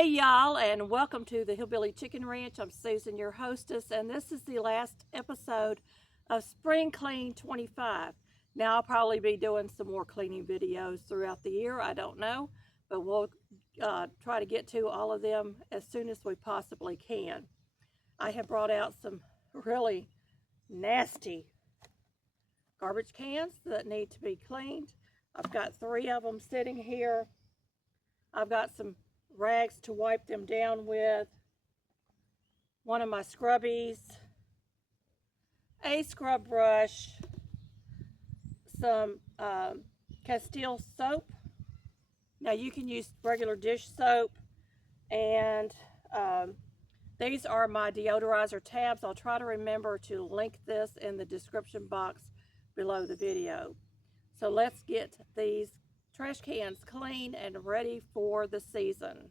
Hey y'all, and welcome to the Hillbilly Chicken Ranch. I'm Susan, your hostess, and this is the last episode of Spring Clean 25. Now I'll probably be doing some more cleaning videos throughout the year. I don't know, but we'll try to get to all of them as soon as we possibly can. I have brought out some really nasty garbage cans that need to be cleaned. I've got 3 of them sitting here. I've got some rags to wipe them down with, one of my scrubbies, a scrub brush, some Castile soap. Now you can use regular dish soap, and these are my deodorizer tabs. I'll try to remember to link this in the description box below the video. So let's get these trash cans clean and ready for the season.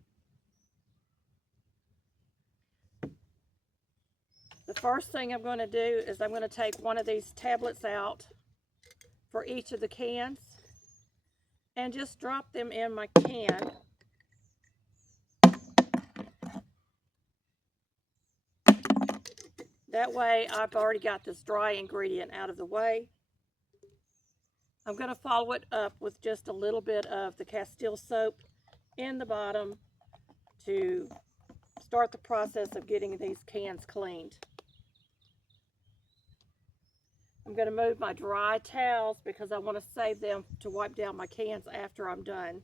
The first thing I'm going to do is I'm going to take one of these tablets out for each of the cans and just drop them in my can. That way I've already got this dry ingredient out of the way. I'm going to follow it up with just a little bit of the Castile soap in the bottom to start the process of getting these cans cleaned. I'm going to move my dry towels because I want to save them to wipe down my cans after I'm done.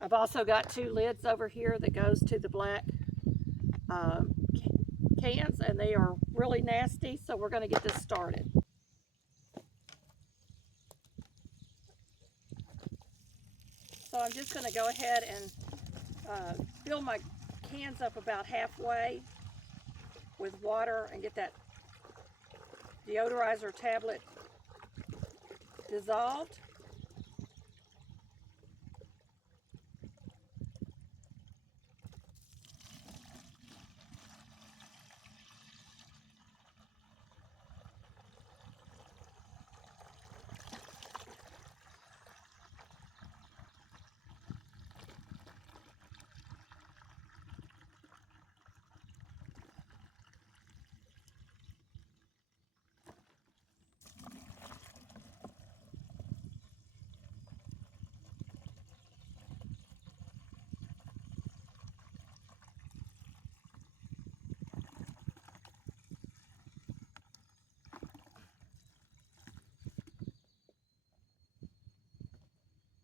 I've also got 2 lids over here that goes to the black cans, and they are really nasty, so we're going to get this started. So I'm just going to go ahead and fill my cans up about halfway with water and get that deodorizer tablet dissolved.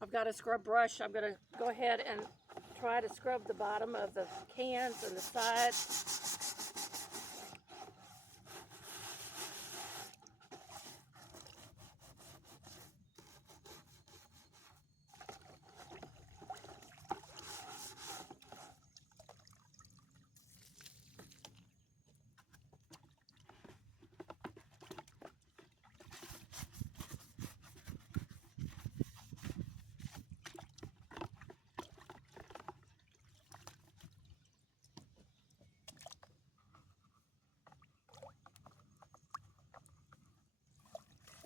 I've got a scrub brush. I'm going to go ahead and try to scrub the bottom of the cans and the sides.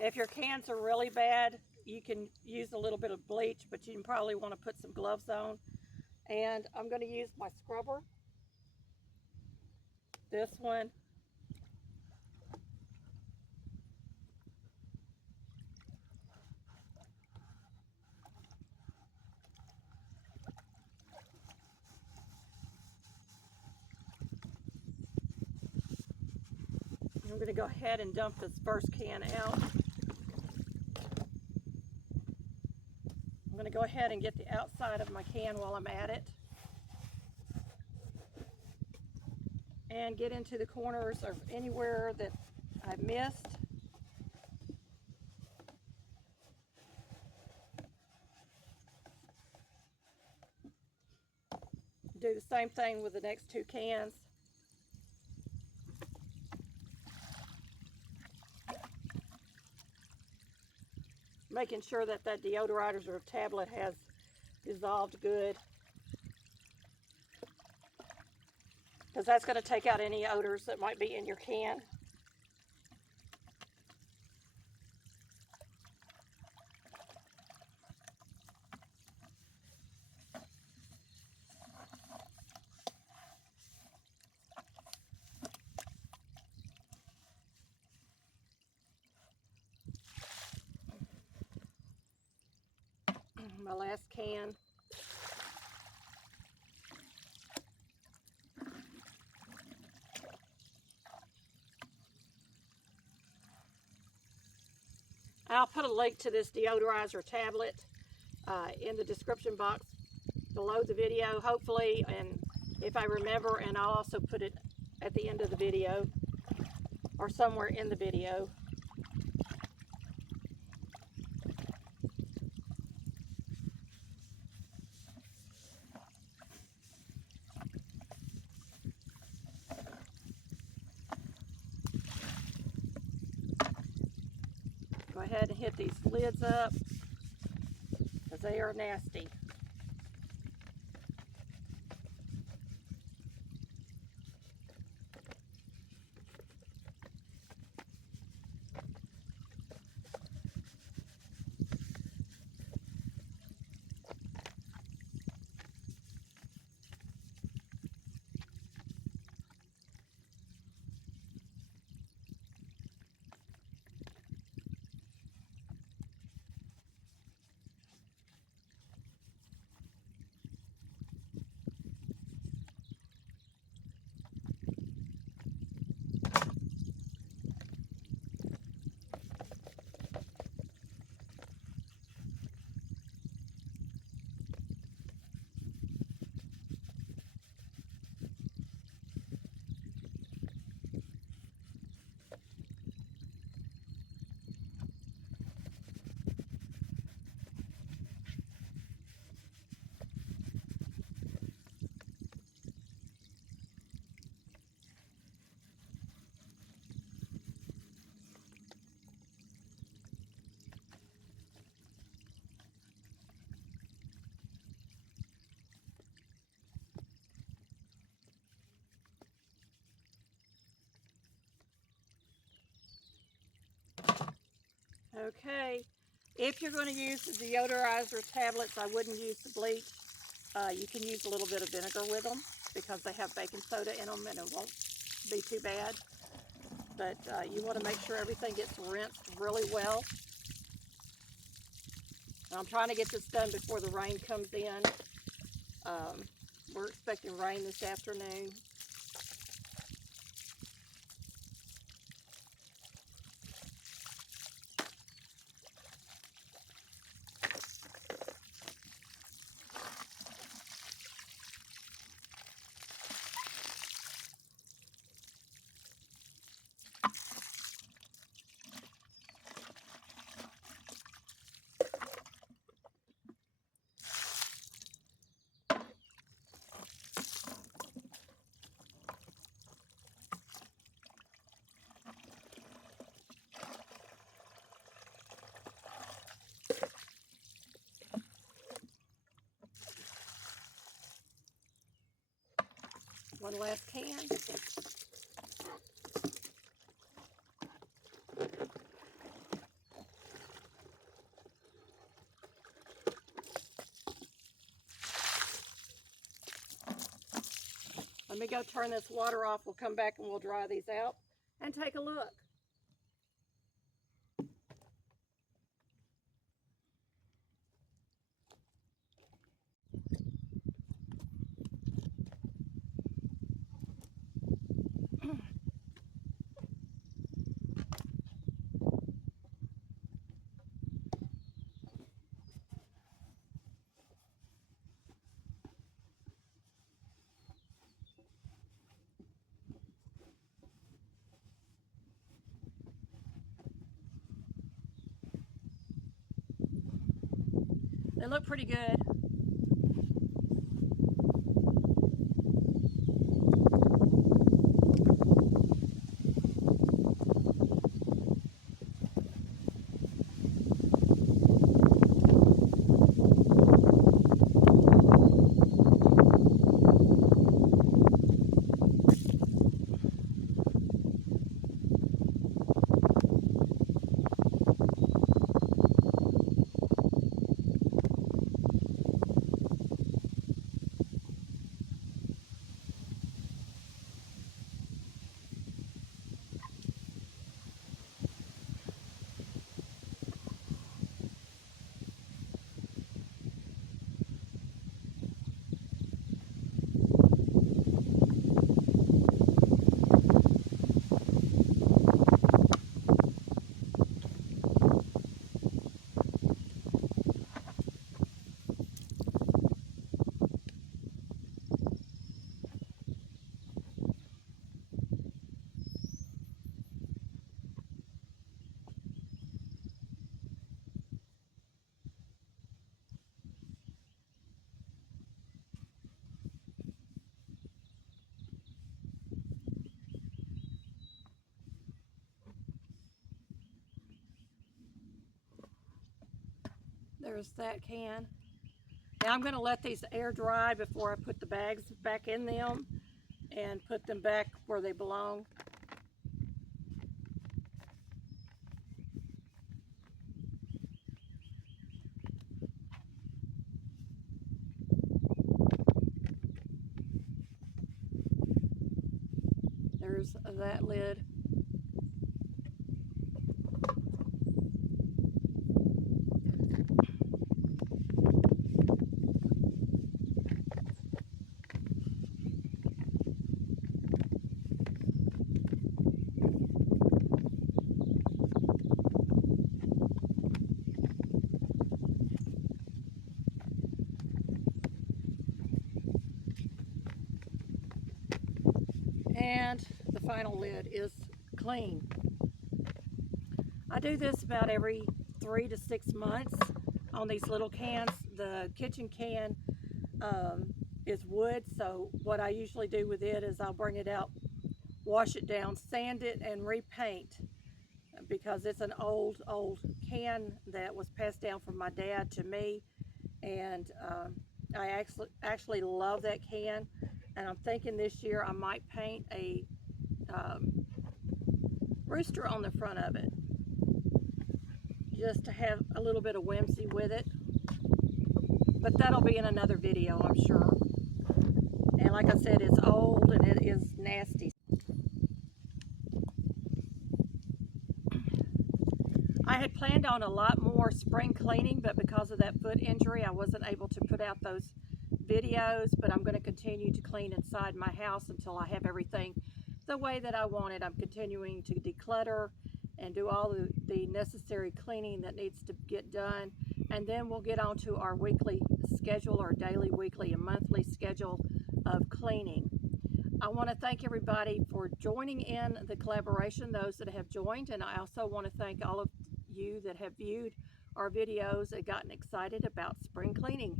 If your cans are really bad, you can use a little bit of bleach, but you probably want to put some gloves on. And I'm going to use my scrubber, this one. I'm going to go ahead and dump this first can out. I'm going to go ahead and get the outside of my can while I'm at it. And get into the corners or anywhere that I missed. Do the same thing with the next 2 cans. Making sure that that deodorizer tablet has dissolved good, because that's going to take out any odors that might be in your can. My last can. I'll put a link to this deodorizer tablet in the description box below the video, hopefully, and if I remember, and I'll also put it at the end of the video or somewhere in the video. Go ahead and hit these lids up because they are nasty. Okay, if you're going to use the deodorizer tablets, I wouldn't use the bleach. You can use a little bit of vinegar with them because they have baking soda in them and it won't be too bad. But you want to make sure everything gets rinsed really well. I'm trying to get this done before the rain comes in. We're expecting rain this afternoon. One last can. Let me go turn this water off. We'll come back and we'll dry these out and take a look. They look pretty good. There's that can. Now I'm going to let these air dry before I put the bags back in them and put them back where they belong. There's that lid. And the final lid is clean. I do this about every 3 to 6 months on these little cans. The kitchen can is wood, so what I usually do with it is I'll bring it out, wash it down, sand it, and repaint, because it's an old can that was passed down from my dad to me, and I actually love that can. And I'm thinking this year I might paint a rooster on the front of it, just to have a little bit of whimsy with it. But that'll be in another video, I'm sure. And like I said, it's old and it is nasty. I had planned on a lot more spring cleaning, but because of that foot injury, I wasn't able to put out those videos. But I'm going to continue to clean inside my house until I have everything the way that I want it. I'm continuing to declutter and do all the necessary cleaning that needs to get done, and then we'll get on to our weekly schedule, or daily, weekly, and monthly schedule of cleaning. I want to thank everybody for joining in the collaboration, those that have joined, and I also want to thank all of you that have viewed our videos and gotten excited about spring cleaning.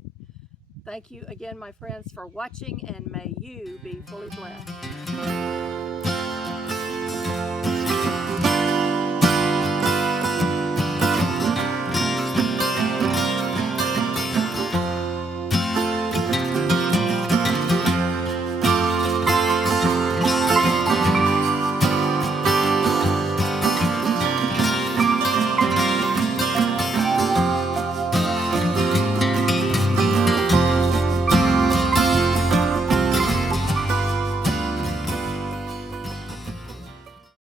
Thank you again, my friends, for watching, and may you be fully blessed.